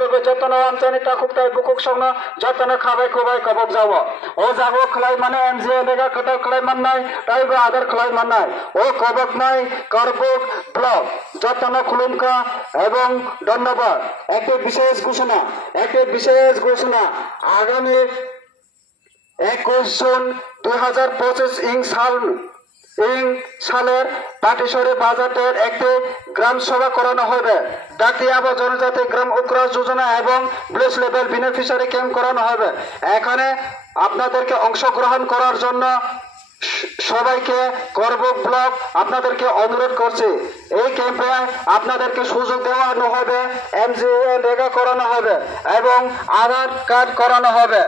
बेबो जतन आमचानि ताकुक ताई बुकुक संनो जतन खाबाय खुबाय कबक जावो ओ जागो खलाय माने एमजे रेगा कटा खलाय माननाय ताइबो आदार खलाय माननाय ओ कबक नाय करबुक ब्लक जतन खुलुमका एवं धन्यवाद एक विशेष घोषणा आगामी 21 जून 2025 সালের পাটিশরী বাজারের একটি গ্রাম সভা করানো হবে। ডাকিয়াবা জনজাতি গ্রাম উকরা যোজনা এবং ব্লক লেভেল বেনিফিশিয়ারি ক্যাম্প করানো হবে। এখানে আপনাদেরকে অংশগ্রহণ করার জন্য সবাইকে করবুক ব্লক আপনাদেরকে অনুরোধ করছে। এই ক্যাম্পে আপনাদেরকে সুযোগ দেওয়ানো হবে, এমজিএ রেগা করানো হবে এবং আধার কার্ড করানো হবে।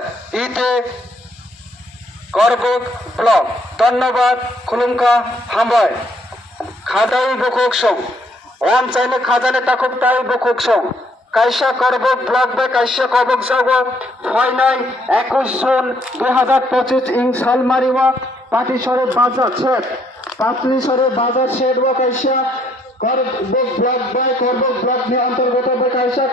ইতে করবুক ব্লক ধন্যবাদ খুলুমকা হামবাই খাদাই বুকুক সং ওয়ান চাইলে খাজানে তাকুক তাই বুকুক সং কাইসা করবুক ব্লক বে কাইসা কবক যাগো ফয়নাই 21 জুন 2025 সালমারিওয়া পাটিশরে বাজার শেড ওয়া কাইসা করবুক ব্লক বে করবুক ব্লক নি অন্তর্গত বে কাইসা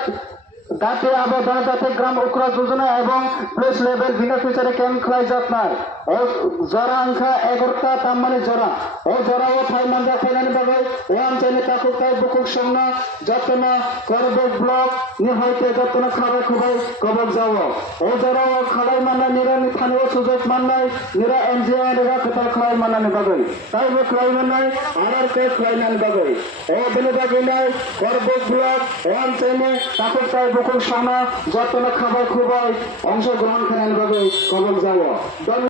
দাঁতে আবার জনজাতি গ্রাম উকরা যোজনা এবং প্লেস লেভেল বেনিফিশিয়ারি ক্যাম্প খোলাই যাতনার ও জরা আংখা এগরতা তামানে জরা ও জরা ও ফাইনান্দা ফাইনানি বাগাই ও আমচাইনে তাকুক তাই বুকুক সংনা যতন করবুক ব্লক নি হইতে যতন খাবাই খুবাই কবক যাও ও জরা ও খাবাই মানা নিরা নিথানি ও সুযোগ মাননাই নিরা এনজিও রেগা কতা খোলাই মানানি বাগাই তাই ও খোলাই মাননাই আদার কে খোলাই নানি বাগাই ও বিনে বাগাই নাই করবুক ব্লক ও আমচাইনে তাকুক তাই বুকুক সংনা যতন খাবাই খুবাই অংশগ্রহণ করেন বাগাই কবক যাও।